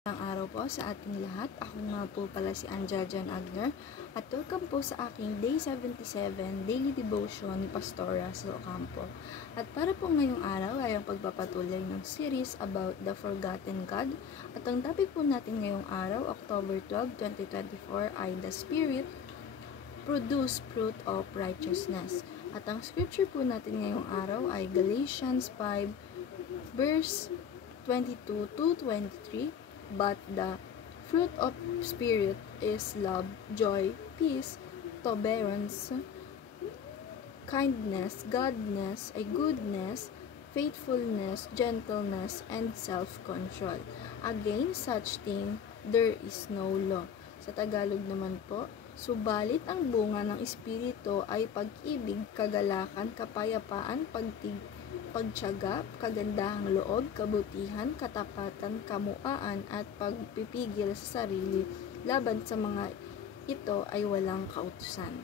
Magandang araw po sa ating lahat. Ako nga po pala si Anja Jan Agner at welcome po sa aking Day 77 Daily Devotion ni Pastor Russell Ocampo. At para po ngayong araw ay ang pagpapatuloy ng series about the Forgotten God. At ang topic po natin ngayong araw, October 12, 2024 ay The Spirit Produce Fruit of Righteousness. At ang scripture po natin ngayong araw ay Galatians 5 verse 22 to 23. But the fruit of Spirit is love, joy, peace, forbearance, kindness, goodness, faithfulness, gentleness, and self-control. Against such thing, there is no law. Sa Tagalog naman po, subalit ang bunga ng Espiritu ay pag-ibig, kagalakan, kapayapaan, pagtiyaga, kagandahang loob, kabutihan, katapatan, kamuaan, at pagpipigil sa sarili. Laban sa mga ito ay walang kautusan.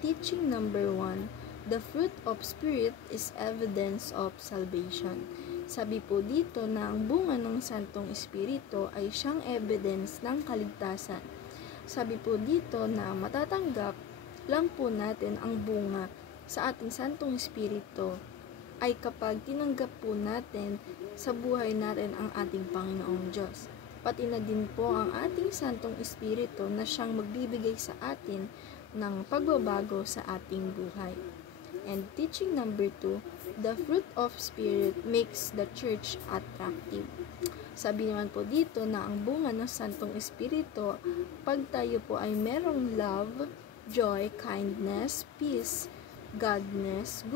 Teaching number 1, the fruit of Spirit is evidence of salvation. Sabi po dito na ang bunga ng Santong Espiritu ay siyang evidence ng kaligtasan. Sabi po dito na matatanggap lang po natin ang bunga sa ating Santong Espiritu ay kapag tinanggap po natin sa buhay natin ang ating Panginoong Diyos. Pati na din po ang ating Santong Espiritu na siyang magbibigay sa atin ng pagbabago sa ating buhay. And teaching number 2, the fruit of Spirit makes the church attractive. Sabi naman po dito na ang bunga ng Santong Espiritu, pag tayo po ay merong love, joy, kindness, peace, goodness,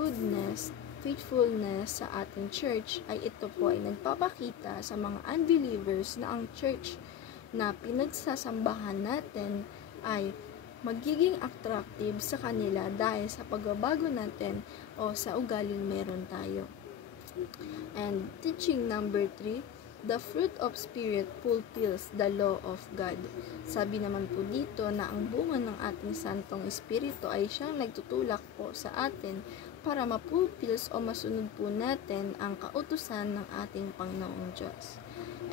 faithfulness sa ating church, ay ito po ay nagpapakita sa mga unbelievers na ang church na pinagsasambahan natin ay magiging attractive sa kanila dahil sa pagbabago natin o sa ugaling meron tayo. And teaching number 3, the fruit of Spirit fulfills the law of God. Sabi naman po dito na ang bunga ng ating Santong Espiritu ay siyang nagtutulak po sa atin para mapulpils o masunod po natin ang kautusan ng ating Panginoong Diyos.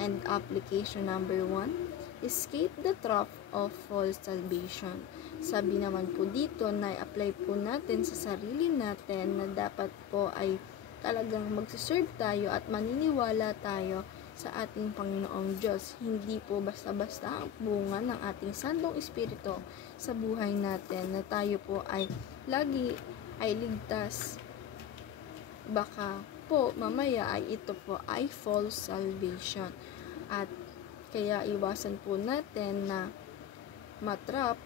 And application number 1, escape the trap of false salvation. Sabi naman po dito na i-apply po natin sa sarili natin na dapat po ay talagang magsiserve tayo at maniniwala tayo sa ating Panginoong Diyos. Hindi po basta-basta ang bunga ng ating Santong Espiritu sa buhay natin na tayo po ay lagi ay ligtas. Baka po mamaya ay ito po ay false salvation. At kaya iwasan po natin na matrap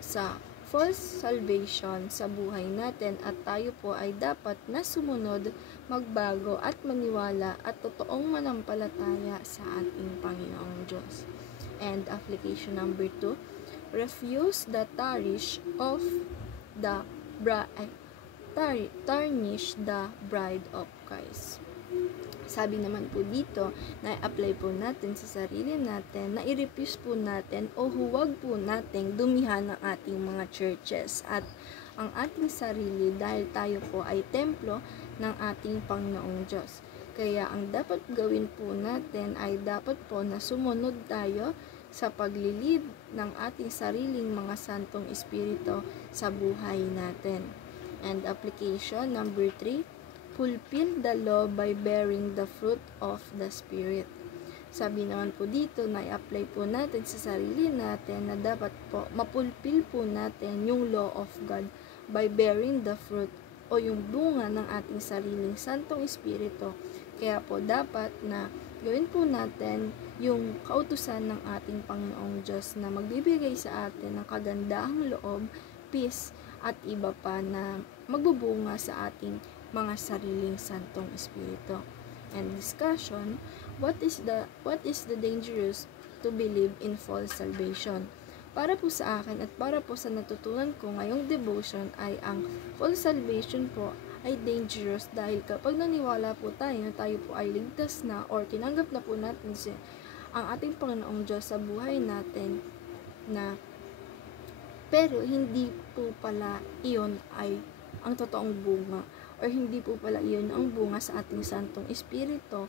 sa false salvation sa buhay natin at tayo po ay dapat na sumunod, magbago at maniwala at totoong manampalataya sa ating Panginoong Diyos. And application number 2, refuse the tarnish the bride of Christ. Sabi naman po dito na i-apply po natin sa sarili natin, na i-refuse po natin o huwag po nating dumihan ng ating mga churches at ang ating sarili dahil tayo po ay templo ng ating Panginoong Diyos. Kaya ang dapat gawin po natin ay dapat po na sumunod tayo sa paglilid ng ating sariling mga Santong Espiritu sa buhay natin. And application number 3, fulfill the law by bearing the fruit of the Spirit. Sabi naman po dito na i-apply po natin sa sarili natin na dapat po mapulpil po natin yung law of God by bearing the fruit o yung bunga ng ating sariling Santong Espiritu. Kaya po dapat na gawin po natin yung kautusan ng ating Panginoong Diyos na magbibigay sa atin ng kagandahang loob, peace, at iba pa na magbubunga sa ating mga sariling Santong Espiritu. And discussion, what is the dangerous to believe in false salvation? Para po sa akin at para po sa natutunan ko ngayong devotion ay ang false salvation po ay dangerous dahil kapag naniwala po tayo na tayo po ay ligtas na or tinanggap na po natin ang ating Panginoong Diyos sa buhay natin na pero hindi po pala iyon ay ang totoong bunga or hindi po pala iyon ang bunga sa ating Santong Espiritu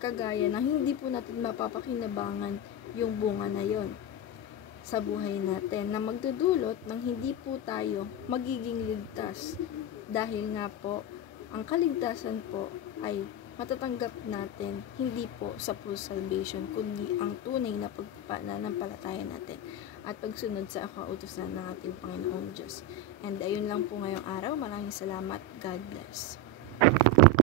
kagaya ng hindi po natin mapapakinabangan yung bunga na yon sa buhay natin, na magdudulot ng hindi po tayo magiging ligtas. Dahil nga po, ang kaligtasan po ay matatanggap natin hindi po sa full salvation, kundi ang tunay na pagpananampalataya natin at pagsunod sa kautusan ng ating Panginoong Diyos. And ayun lang po ngayong araw. Maraming salamat. God bless.